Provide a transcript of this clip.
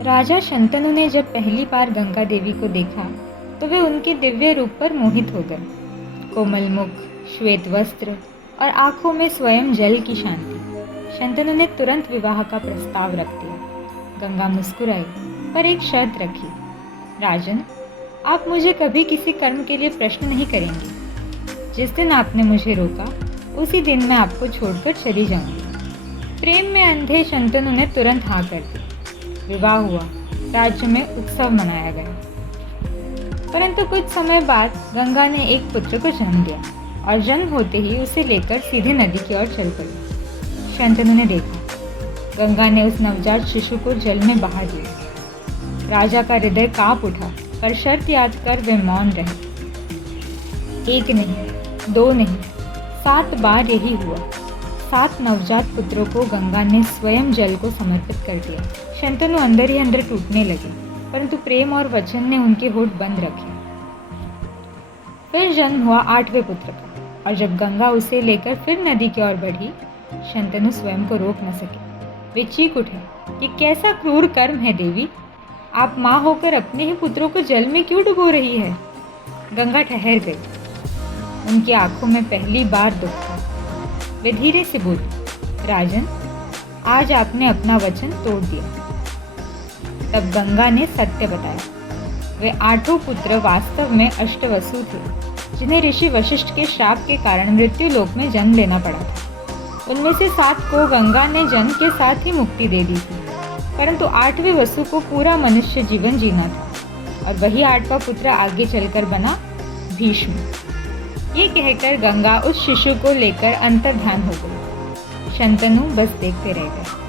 राजा शंतनु ने जब पहली बार गंगा देवी को देखा तो वे उनके दिव्य रूप पर मोहित हो गए। कोमल मुख, श्वेत वस्त्र और आंखों में स्वयं जल की शांति। शंतनु ने तुरंत विवाह का प्रस्ताव रख दिया। गंगा मुस्कुराई पर एक शर्त रखी, राजन, आप मुझे कभी किसी कर्म के लिए प्रश्न नहीं करेंगे। जिस दिन आपने मुझे रोका उसी दिन मैं आपको छोड़कर चली जाऊंगी। प्रेम में अंधे शंतनु ने तुरंत हाँ कर दी। विवाह हुआ, राज्य में उत्सव मनाया गया। परंतु कुछ समय बाद गंगा ने एक पुत्र को जन्म दिया और जन्म होते ही उसे लेकर सीधे नदी की ओर चल पड़ी। शंतनु ने देखा, गंगा ने उस नवजात शिशु को जल में बहा दिया। राजा का हृदय कांप उठा, पर शर्त याद कर वे मौन रहे। एक नहीं, दो नहीं, 7 बार यही हुआ। 7 नवजात पुत्रों को गंगा ने स्वयं जल को समर्पित कर दिया। शंतनु अंदर ही अंदर टूटने लगे, परंतु प्रेम और वचन ने उनके होठ बंद रखे। फिर जन्म हुआ 8वें पुत्र का, और जब गंगा उसे लेकर फिर नदी की ओर बढ़ी, शंतनु स्वयं को रोक न सके। वे चीख उठे, ये कैसा क्रूर कर्म है देवी, आप माँ होकर अपने ही पुत्रों को जल में क्यों डुबो रही है। गंगा ठहर गई, उनकी आंखों में पहली बार दुख था। वे धीरे से बोली, राजन, आज आपने अपना वचन तोड़ दिया। तब गंगा ने सत्य बताया। वे 8 पुत्र वास्तव में अष्टवसु थे, जिन्हें ऋषि वशिष्ठ के श्राप के कारण मृत्यु लोक में जन्म लेना पड़ा था। उनमें से 7 को गंगा ने जन्म के साथ ही मुक्ति दे दी थी, परंतु 8वें वसु को पूरा मनुष्य जीवन जीना था, और वही 8वां पुत्र आगे चलकर बना भीष्म। ये कहकर गंगा उस शिशु को लेकर अंतर्ध्यान हो गई। शंतनु बस देखते रह गए।